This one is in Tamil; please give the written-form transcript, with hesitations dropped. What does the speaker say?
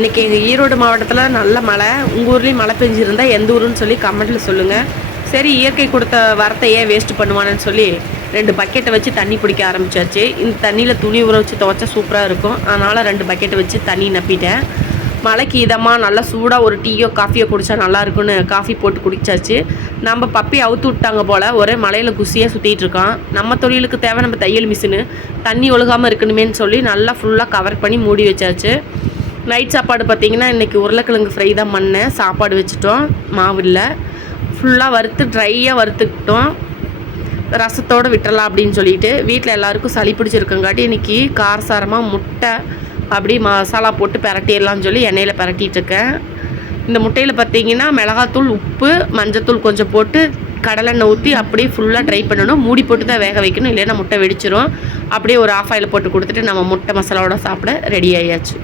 இன்றைக்கி எங்கள் ஈரோடு மாவட்டத்தில் நல்ல மழை. உங்கள் ஊர்லேயும் மழை பெஞ்சிருந்தா எந்த ஊருன்னு சொல்லி கமெண்ட்டில் சொல்லுங்கள். சரி, இயற்கை கொடுத்த வரத்தை ஏன் வேஸ்ட்டு பண்ணுவானு சொல்லி 2 பக்கெட்டை வச்சு தண்ணி பிடிக்க ஆரம்பிச்சாச்சு. இந்த தண்ணியில் துணி ஊற வச்சு துவைச்சா சூப்பராக இருக்கும். அதனால் 2 பக்கெட்டை வச்சு தண்ணி நப்பிட்டேன். மழைக்கு இதமாக நல்லா சூடாக ஒரு டீயோ காஃபியோ குடித்தா நல்லாயிருக்குன்னு காஃபி போட்டு குடிச்சாச்சு. நம்ம பப்பி அவுத்து விட்டாங்க போல், ஒரே மலையில் குசியாக சுற்றிட்டு இருக்கான். நம்ம தொழிலுக்கு தேவை நம்ம தையல் மிஷினு தண்ணி ஒழுகாமல் இருக்கணுமேன்னு சொல்லி நல்லா ஃபுல்லாக கவர் பண்ணி மூடி வச்சாச்சு. நைட் சாப்பாடு பார்த்திங்கன்னா இன்றைக்கி உருளைக்கிழங்கு ஃப்ரை தான் பண்ணேன். சாப்பாடு வச்சுட்டோம், மாவு இல்லை. ஃபுல்லாக வறுத்து ட்ரையாக வறுத்துக்கிட்டோம். ரசத்தோடு விட்டுறலாம் அப்படின்னு சொல்லிட்டு வீட்டில் எல்லாேருக்கும் சளி பிடிச்சிருக்கங்காட்டி இன்றைக்கி காரசாரமாக முட்டை அப்படி மசாலா போட்டு பிரட்டிடலாம்னு சொல்லி எண்ணெயில் பிரட்டிகிட்ருக்கேன். இந்த முட்டையில் பார்த்திங்கன்னா மிளகாத்தூள், உப்பு, மஞ்சத்தூள் கொஞ்சம் போட்டு கடலெண்ணெய் ஊற்றி அப்படியே ஃபுல்லாக ட்ரை பண்ணணும். மூடி போட்டு தான் வேக வைக்கணும், இல்லைன்னா முட்டை வெடிச்சிரும். அப்படியே ஒரு ஆஃப் ஆயில் போட்டு கொடுத்துட்டு நம்ம முட்டை மசாலாவோட சாப்பிட ரெடி ஆகியாச்சு.